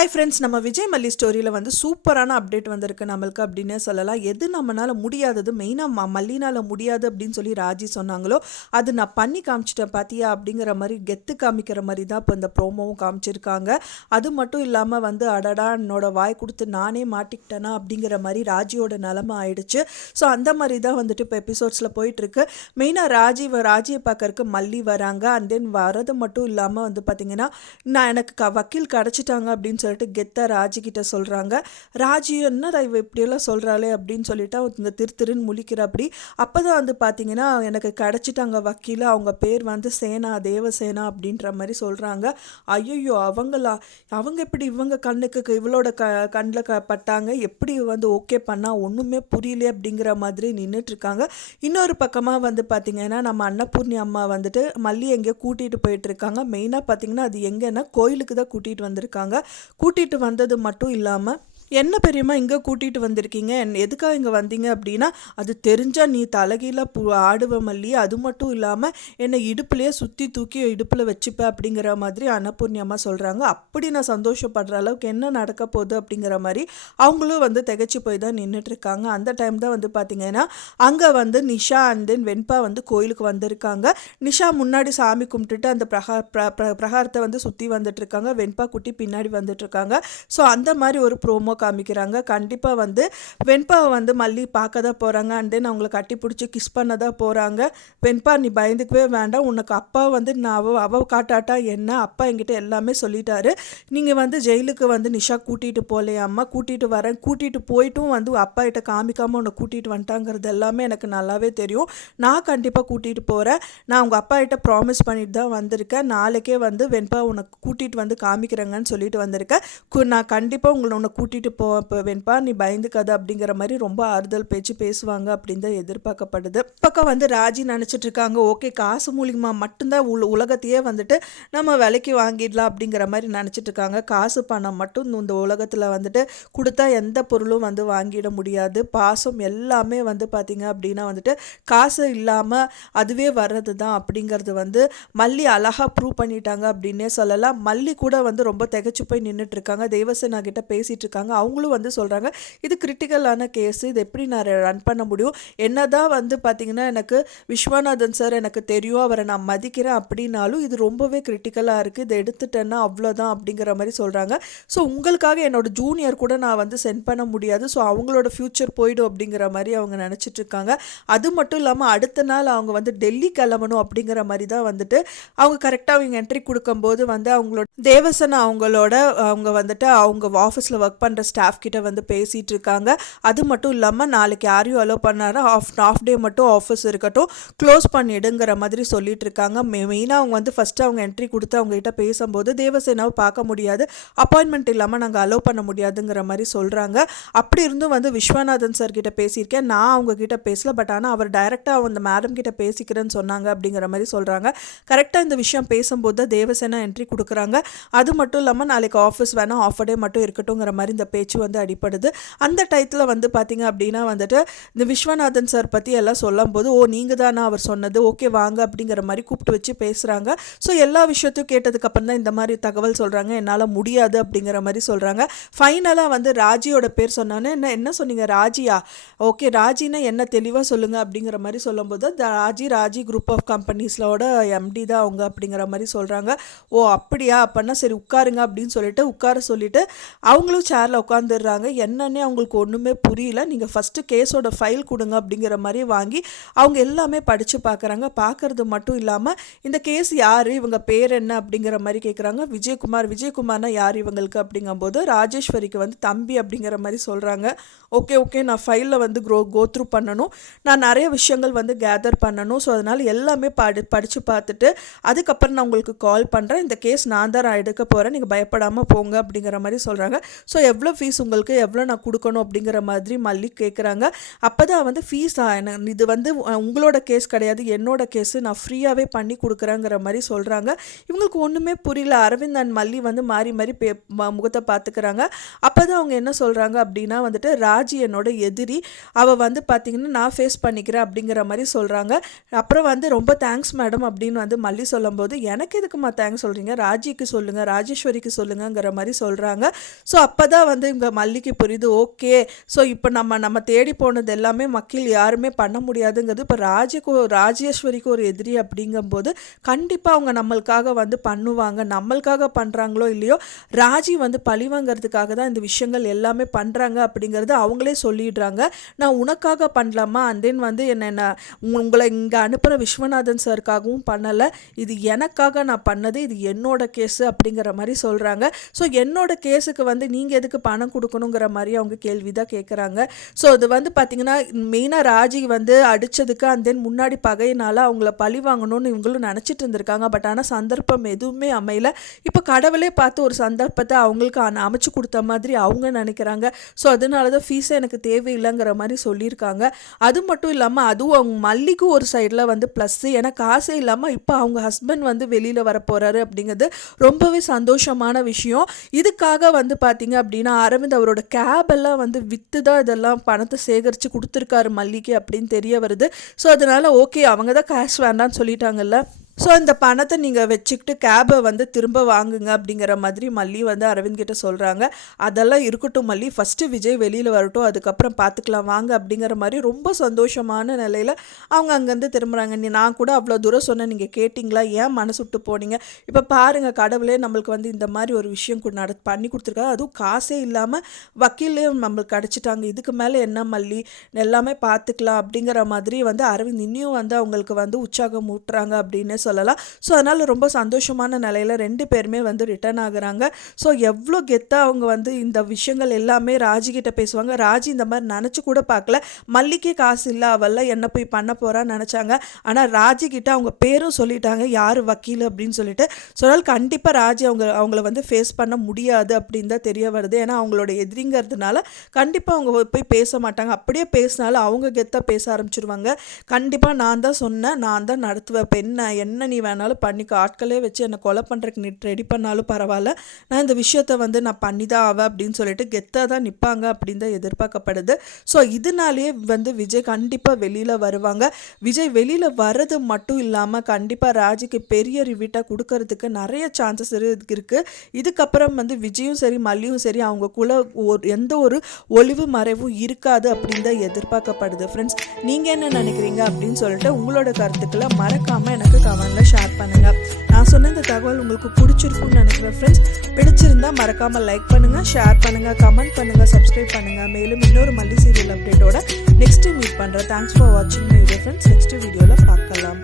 Hi friends, நம்ம விஜய் மல்லி ஸ்டோரியில் வந்து சூப்பரான அப்டேட் வந்திருக்கு நம்மளுக்கு அப்படின்னே சொல்லலாம். எது நம்மளால் முடியாதது, மெயினாக மல்லினால் முடியாது அப்படின்னு சொல்லி ராஜி சொன்னாங்களோ அது நான் பண்ணி காமிச்சிட்டேன் பாத்தியா அப்படிங்கிற மாதிரி கெத்து காமிக்கிற மாதிரி தான் இப்போ இந்த ப்ரோமோவும் காமிச்சிருக்காங்க. அது மட்டும் இல்லாமல் வந்து அடடா என்னோட வாய் கொடுத்து நானே மாட்டிக்கிட்டேனா அப்படிங்கிற மாதிரி ராஜியோட நிலமை ஆயிடுச்சு. ஸோ அந்த மாதிரி தான் வந்துட்டு இப்போ எபிசோட்ஸில் போயிட்டுருக்கு. மெயினாக ராஜியை பார்க்கறக்கு மல்லி வராங்க. அண்ட் தென் வரது மட்டும் இல்லாமல் வந்து பார்த்திங்கன்னா நான் எனக்கு வக்கீல் கிடச்சிட்டாங்க அப்படின்னு சொல்லிட்டு கெத்தா ராஜி கிட்ட சொல்றாங்க. ராஜி என்னடா இவ இப்படியெல்லாம் சொல்றாளே அப்படின்னு சொல்லிட்டு அவங்க திருன்னு முழிக்கிற. அப்படி அப்பதான் வந்து பாத்தீங்கன்னா எனக்கு கிடைச்சிட்டாங்க வக்கீல, அவங்க பேர் வந்து சேனா, தேவசேனா அப்படின்ற மாதிரி சொல்றாங்க. ஐயோ அவங்க எப்படி இவங்க கண்ணுக்கு இவளோட கண்ணில் பட்டாங்க, எப்படி வந்து ஓகே பண்ணா ஒண்ணுமே புரியல அப்படிங்கிற மாதிரி நின்றுட்டு இருக்காங்க. இன்னொரு பக்கமா வந்து பாத்தீங்கன்னா நம்ம அன்னபூர்ணி அம்மா வந்துட்டு மல்லி எங்கேயோ கூட்டிட்டு போயிட்டு இருக்காங்க. மெயினா பாத்தீங்கன்னா அது எங்கன்னா கோயிலுக்கு தான் கூட்டிட்டு வந்திருக்காங்க. கூட்டிட்டு வந்தது மட்டும் இல்லாமல் என்ன பெரியம்மா இங்கே கூட்டிகிட்டு வந்திருக்கீங்க, எதுக்காக இங்கே வந்தீங்க அப்படின்னா, அது தெரிஞ்சால் நீ தலைகீழ ஆடுவ மல்லி, அது மட்டும் இல்லாமல் என்னை இடுப்புலையே சுற்றி தூக்கி இடுப்பில் வச்சுப்ப அப்படிங்கிற மாதிரி அன்னபூர்ணியம்மா சொல்கிறாங்க. அப்படி நான் சந்தோஷப்படுற அளவுக்கு என்ன நடக்க போகுது அப்படிங்கிற மாதிரி அவங்களும் வந்து திகைச்சு போய் தான் நின்றுட்டுருக்காங்க. அந்த டைம் தான் வந்து பார்த்திங்கன்னா அங்கே வந்து நிஷா அண்ட் தென் வெண்பா வந்து கோயிலுக்கு வந்திருக்காங்க. நிஷா முன்னாடி சாமி கும்பிட்டுட்டு அந்த பிரகாரத்தை வந்து சுற்றி வந்துட்டுருக்காங்க. வெண்பா குட்டி பின்னாடி வந்துட்டுருக்காங்க. ஸோ அந்த மாதிரி ஒரு ப்ரோமோ காமிக்கிறாங்க. கண்டிப்பாக வந்து வெண்பாவை வந்து மல்லி பார்க்க தான் போகிறாங்க. அண்ட் தென் அவங்களை கட்டி பிடிச்சி கிஸ் பண்ண தான் போகிறாங்க. வெண்பா நீ பயந்துக்கவே வேண்டாம், உனக்கு அப்பா வந்து நான் அவ காட்டாட்டா என்ன, அப்பா என்கிட்ட எல்லாமே சொல்லிட்டாரு, நீங்கள் வந்து ஜெயிலுக்கு வந்து நிஷா கூட்டிகிட்டு போகலையாம்மா, கூட்டிகிட்டு வரேன், கூட்டிகிட்டு போயிட்டும் வந்து அப்பா கிட்ட காமிக்காமல் உன்னை கூட்டிகிட்டு வந்துட்டாங்கிறது எல்லாமே எனக்கு நல்லாவே தெரியும். நான் கண்டிப்பாக கூட்டிகிட்டு போகிறேன், நான் உங்கள் அப்பா கிட்ட ப்ராமிஸ் பண்ணிட்டு தான் வந்திருக்கேன், நாளைக்கே வந்து வெண்பா உனக்கு கூட்டிகிட்டு வந்து காமிக்கிறேங்கன்னு சொல்லிட்டு வந்திருக்கேன், நான் கண்டிப்பாக உன்னை கூட்டிகிட்டு இப்போ வெண்பா நீ பயந்துக்காத அப்படிங்கிற மாதிரி ரொம்ப ஆறுதல் பேச்சு பேசுவாங்க அப்படின்னு தான் எதிர்பார்க்கப்படுது. பக்கம் வந்து ராஜி நினச்சிட்டு இருக்காங்க, ஓகே காசு மூலியமாக மட்டும்தான் உலகத்தையே வந்துட்டு நம்ம விலைக்கு வாங்கிடலாம் அப்படிங்கிற மாதிரி நினச்சிட்டு இருக்காங்க. காசு பணம் மட்டும் இந்த உலகத்தில் வந்துட்டு கொடுத்தா எந்த பொருளும் வந்து வாங்கிட முடியாது. பாசம் எல்லாமே வந்து பார்த்திங்க அப்படின்னா வந்துட்டு காசு இல்லாமல் அதுவே வர்றது தான் அப்படிங்கிறது வந்து மல்லி அழகாக ப்ரூவ் பண்ணிட்டாங்க அப்படின்னே சொல்லலாம். மல்லி கூட வந்து ரொம்ப திகைச்சு போய் நின்றுட்டு இருக்காங்க. தேவசேனா கிட்ட பேசிட்டு இருக்காங்க. அவங்களும் வந்து சொல்கிறாங்க இது கிரிட்டிக்கலான கேஸு, இது எப்படி நான் ரன் பண்ண முடியும், என்னதான் வந்து பார்த்திங்கன்னா எனக்கு விஸ்வநாதன் சார் எனக்கு தெரியும், அவரை நான் மதிக்கிறேன் அப்படின்னாலும் இது ரொம்பவே கிரிட்டிக்கலாக இருக்குது, இதை எடுத்துட்டேன்னா அவ்வளோதான் அப்படிங்கிற மாதிரி சொல்கிறாங்க. ஸோ உங்களுக்காக என்னோடய ஜூனியர் கூட நான் வந்து சென்ட் பண்ண முடியாது, ஸோ அவங்களோட ஃப்யூச்சர் போய்டும் அப்படிங்கிற மாதிரி அவங்க நினச்சிட்டு இருக்காங்க. அது மட்டும் இல்லாமல் அடுத்த நாள் அவங்க வந்து டெல்லி கிளம்பணும் அப்படிங்கிற மாதிரி தான் வந்துட்டு அவங்க கரெக்டாக அவங்க என்ட்ரி கொடுக்கும்போது வந்து அவங்களோட தேவசேனா அவங்க வந்துட்டு அவங்க ஆஃபீஸில் ஒர்க் பண்ணுற ஸ்டாஃப் கிட்ட வந்து பேசிகிட்டு இருக்காங்க. அது மட்டும் இல்லாமல் நாளைக்கு யாரையும் அலோவ் பண்ணாரா, ஆஃப் டே மட்டும் ஆஃபீஸ் இருக்கட்டும், க்ளோஸ் பண்ணிடுங்கிற மாதிரி சொல்லிட்டு இருக்காங்க. மெயினாக அவங்க வந்து ஃபஸ்ட்டு அவங்க என்ட்ரி கொடுத்து அவங்ககிட்ட பேசும்போது தேவசேனாவை பார்க்க முடியாது, அப்பாயின்மெண்ட் இல்லாமல் நாங்கள் அலோவ் பண்ண முடியாதுங்கிற மாதிரி சொல்கிறாங்க. அப்படி இருந்தும் வந்து விஸ்வநாதன் சார் கிட்ட பேசியிருக்கேன், நான் அவங்க கிட்ட பேசல, பட் ஆனால் அவர் டைரெக்டாக அந்த மேடம் கிட்ட பேசிக்கிறேன்னு சொன்னாங்க அப்படிங்கிற மாதிரி சொல்கிறாங்க. கரெக்டாக இந்த விஷயம் பேசும்போது தான் தேவசேனா என்ட்ரி கொடுக்குறாங்க. அது மட்டும் இல்லாமல் நாளைக்கு ஆஃபீஸ் வேணால் ஆஃப் டே மட்டும் இருக்கட்டும்ங்கிற மாதிரி இந்த பேச்சு வந்து அடிப்படுது. அந்த டயத்தில் வந்து பார்த்திங்க அப்படின்னா வந்துட்டு இந்த விஸ்வநாதன் சார் பற்றி எல்லாம் சொல்லும் போது, ஓ நீங்கள் தானா அவர் சொன்னது, ஓகே வாங்க அப்படிங்கிற மாதிரி கூப்பிட்டு வச்சு பேசுகிறாங்க. ஸோ எல்லா விஷயத்தையும் கேட்டதுக்கப்புறம் தான் இந்த மாதிரி தகவல் சொல்கிறாங்க, என்னால் முடியாது அப்படிங்கிற மாதிரி சொல்கிறாங்க. ஃபைனலாக வந்து ராஜியோட பேர் சொன்னானே, என்ன சொன்னீங்க ராஜியா, ஓகே ராஜினா என்ன தெளிவாக சொல்லுங்கள் அப்படிங்கிற மாதிரி சொல்லும்போது ராஜி குரூப் ஆஃப் கம்பெனிஸோட எம்டி தான் அவங்க அப்படிங்கிற மாதிரி சொல்கிறாங்க. ஓ அப்படியா, அப்படின்னா சரி உட்காருங்க அப்படின்னு சொல்லிட்டு உட்கார சொல்லிட்டு அவங்களும் சேரில் உட்காந்துடுறாங்க. என்னன்னே அவங்களுக்கு ஒன்றுமே புரியல. நீங்கள் ஃபஸ்ட்டு கேஸோட ஃபைல் கொடுங்க அப்படிங்கிற மாதிரி வாங்கி அவங்க எல்லாமே படித்து பார்க்குறாங்க. பார்க்குறது மட்டும் இல்லாமல் இந்த கேஸ் யார், இவங்க பேர் என்ன அப்படிங்கிற மாதிரி கேட்குறாங்க. விஜயகுமார்னா யார் இவங்களுக்கு அப்படிங்கும்போது ராஜேஸ்வரிக்கு வந்து தம்பி அப்படிங்கிற மாதிரி சொல்கிறாங்க. ஓகே நான் ஃபைலில் வந்து கோத்ரூ பண்ணணும், நான் நிறைய விஷயங்கள் வந்து கேதர் பண்ணணும், ஸோ அதனால் எல்லாமே படித்து பார்த்துட்டு அதுக்கப்புறம் நான் உங்களுக்கு கால் பண்ணுறேன், இந்த கேஸ் நான் தான் எடுக்க போகிறேன், நீங்கள் பயப்படாமல் போங்க அப்படிங்கிற மாதிரி சொல்கிறாங்க. ஸோ எவ்வளோ எவ்வளோ ஃபீஸ் உங்களுக்கு, எவ்வளோ நான் கொடுக்கணும் அப்படிங்கிற மாதிரி மல்லி கேட்குறாங்க. அப்போ தான் வந்து ஃபீஸ் இது வந்து உங்களோட கேஸ் கிடையாது, என்னோட கேஸு, நான் ஃப்ரீயாகவே பண்ணி கொடுக்குறேங்கிற மாதிரி சொல்கிறாங்க. இவங்களுக்கு ஒன்றுமே புரியல. அரவிந்த் அண்ட் மல்லி வந்து மாறி மாறி முகத்தை பார்த்துக்கிறாங்க. அப்போ தான் அவங்க என்ன சொல்கிறாங்க அப்படின்னா வந்துட்டு, ராஜி என்னோட எதிரி, அவள் வந்து பார்த்திங்கன்னா நான் ஃபேஸ் பண்ணிக்கிறேன் அப்படிங்கிற மாதிரி சொல்கிறாங்க. அப்புறம் வந்து ரொம்ப தேங்க்ஸ் மேடம் அப்படின்னு வந்து மல்லி சொல்லும்போது, எனக்கு எதுக்குமா தேங்க்ஸ் சொல்கிறீங்க, ராஜிக்கு சொல்லுங்கள், ராஜேஸ்வரிக்கு சொல்லுங்கங்கிற மாதிரி சொல்கிறாங்க. ஸோ அப்போ தான் வந்து இவங்க மல்லிக்கு புரியுது, ஓகே ஸோ இப்போ நம்ம தேடி போனது எல்லாமே மக்கள் யாருமே பண்ண முடியாதுங்கிறது இப்போ ராஜேஸ்வரிக்கு ஒரு எதிரி அப்படிங்கும்போது கண்டிப்பாக அவங்க நம்மளுக்காக வந்து பண்ணுவாங்க. நம்மளுக்காக பண்ணுறாங்களோ இல்லையோ, ராஜி வந்து பழிவாங்கிறதுக்காக தான் இந்த விஷயங்கள் எல்லாமே பண்ணுறாங்க அப்படிங்கிறது அவங்களே சொல்லிடுறாங்க. நான் உனக்காக பண்ணலாமா, அண்ட் தென் வந்து என்ன உங்களை இங்கே அனுப்புகிற விஸ்வநாதன் சாருக்காகவும் பண்ணலை, இது எனக்காக நான் பண்ணது, இது என்னோட கேஸு அப்படிங்கிற மாதிரி சொல்கிறாங்க. ஸோ என்னோட கேஸுக்கு வந்து நீங்கள் எதுக்கு பணம் கொடுக்கணுங்கிற மாதிரி அவங்க கேள்வி தான் கேட்குறாங்க. ஸோ அது வந்து பார்த்திங்கன்னா மெயினாக ராஜி வந்து அடித்ததுக்கு அண்ட் தென் முன்னாடி பகையினால் அவங்கள பழி வாங்கணும்னு இவங்களும் நினச்சிட்டு இருந்திருக்காங்க. பட் ஆனால் சந்தர்ப்பம் எதுவுமே அமையல. இப்போ கடவுளே பார்த்து ஒரு சந்தர்ப்பத்தை அவங்களுக்கு அமைச்சு கொடுத்த மாதிரி அவங்க நினைக்கிறாங்க. ஸோ அதனால தான் ஃபீஸே எனக்கு தேவையில்லைங்கிற மாதிரி சொல்லியிருக்காங்க. அது மட்டும் இல்லாமல் அதுவும் அவங்க மல்லிக்கும் ஒரு சைடில் வந்து ப்ளஸ்ஸு, ஏன்னா காசே இல்லாமல் இப்போ அவங்க ஹஸ்பண்ட் வந்து வெளியில் வர போகிறாரு அப்படிங்கிறது ரொம்பவே சந்தோஷமான விஷயம். இதுக்காக வந்து பார்த்திங்க அப்படின்னா அரவிந்த் அவரோட கேபெல்லாம் வந்து விற்று தான் இதெல்லாம் பணத்தை சேகரித்து கொடுத்துருக்காரு மல்லிக்கு அப்படின்னு தெரிய வருது. ஸோ அதனால் ஓகே, அவங்க தான் கேஷ் வேண்டான்னு சொல்லிட்டாங்கல்ல, ஸோ இந்த பணத்தை நீங்கள் வச்சுக்கிட்டு கேபை வந்து திரும்ப வாங்குங்க அப்படிங்கிற மாதிரி மல்லி வந்து அரவிந்த் கிட்ட சொல்கிறாங்க. அதெல்லாம் இருக்கட்டும் மல்லி, ஃபஸ்ட்டு விஜய் வெளியில் வரட்டும், அதுக்கப்புறம் பார்த்துக்கலாம் வாங்க அப்படிங்கிற மாதிரி ரொம்ப சந்தோஷமான நிலையில் அவங்க அங்கேருந்து திரும்புகிறாங்க. நான் கூட அவ்வளோ தூரம் சொன்னேன், நீங்கள் கேட்டிங்களா, ஏன் மனசு விட்டு போனீங்க, இப்போ பாருங்கள் கடவுளே நம்மளுக்கு வந்து இந்த மாதிரி ஒரு விஷயம் பண்ணி கொடுத்துருக்காங்க, அதுவும் காசே இல்லாமல் வக்கீலே நம்மளுக்கு கிடச்சிட்டாங்க, இதுக்கு மேலே என்ன மல்லி, எல்லாமே பார்த்துக்கலாம் அப்படிங்கிற மாதிரி வந்து அரவிந்த் இன்னும் வந்து அவங்களுக்கு வந்து உற்சாகம் ஊட்டுறாங்க அப்படின்னு சொல்லலாம். ஸோ அதனால் ரொம்ப சந்தோஷமான நிலையில் ரெண்டு பேருமே வந்து ரிட்டர்ன் ஆகுறாங்க. ஸோ எவ்வளோ கெத்தாக அவங்க வந்து இந்த விஷயங்கள் எல்லாமே ராஜிக்கிட்ட பேசுவாங்க. ராஜி இந்த மாதிரி நினச்சி கூட பார்க்கல, மல்லிக்கே காசு இல்லை, அவெல்லாம் என்ன போய் பண்ண போகிறான்னு நினச்சாங்க. ஆனால் ராஜிக்கிட்ட அவங்க பேரும் சொல்லிட்டாங்க, யார் வக்கீல் அப்படின்னு சொல்லிட்டு. ஸோ அதனால் கண்டிப்பாக ராஜி அவங்கள வந்து ஃபேஸ் பண்ண முடியாது அப்படின்னு தான் தெரிய வருது. ஏன்னா அவங்களோட எதிரிங்கிறதுனால கண்டிப்பாக அவங்க போய் பேச மாட்டாங்க. அப்படியே பேசினாலும் அவங்க கெத்தாக பேச ஆரம்பிச்சிருவாங்க. கண்டிப்பாக நான் தான் சொன்னேன், நான் தான் நடத்துவேன், என்ன நீ வேணாலும் பண்ணிக்க, ஆட்களே வச்சு என்னை கொலை பண்ணுறதுக்கு நீ ரெடி பண்ணாலும் பரவாயில்ல, நான் இந்த விஷயத்த வந்து நான் பண்ணி தான் ஆவேன் அப்படின்னு சொல்லிட்டு கெத்தாக தான் நிற்பாங்க அப்படின்னு தான் எதிர்பார்க்கப்படுது. ஸோ இதனாலேயே வந்து விஜய் கண்டிப்பாக வெளியில் வருவாங்க. விஜய் வெளியில் வர்றது மட்டும் இல்லாமல் கண்டிப்பாக ராஜிக்கு பெரிய ரிவீட்டாக கொடுக்கறதுக்கு நிறைய சான்சஸ் இருக்குது. இதுக்கப்புறம் வந்து விஜயும் சரி மல்லியும் சரி அவங்கக்குள்ள எந்த ஒரு ஒளிவு மறைவும் இருக்காது அப்படின்னு தான் எதிர்பார்க்கப்படுது. ஃப்ரெண்ட்ஸ், நீங்கள் என்ன நினைக்கிறீங்க அப்படின்னு சொல்லிட்டு உங்களோட கருத்துக்களை மறக்காமல் எனக்கு கமெண்ட்ல ஷேர் பண்ணுங்கள். நான் சொன்ன இந்த தகவல் உங்களுக்கு பிடிச்சிருக்குன்னு நினைக்கிறேன். ஃப்ரெண்ட்ஸ், பிடிச்சிருந்தா மறக்காமல் லைக் பண்ணுங்கள், ஷேர் பண்ணுங்கள், கமெண்ட் பண்ணுங்கள், சப்ஸ்கிரைப் பண்ணுங்கள். மேலும் இன்னொரு மல்லி சீரியல் அப்டேட்டோட நெக்ஸ்ட்டு மீட் பண்ணுறேன். தேங்க்ஸ் ஃபார் வாட்சிங் மை வீடியோ ஃப்ரெண்ட்ஸ். நெக்ஸ்ட் வீடியோவில் பார்க்கலாம்.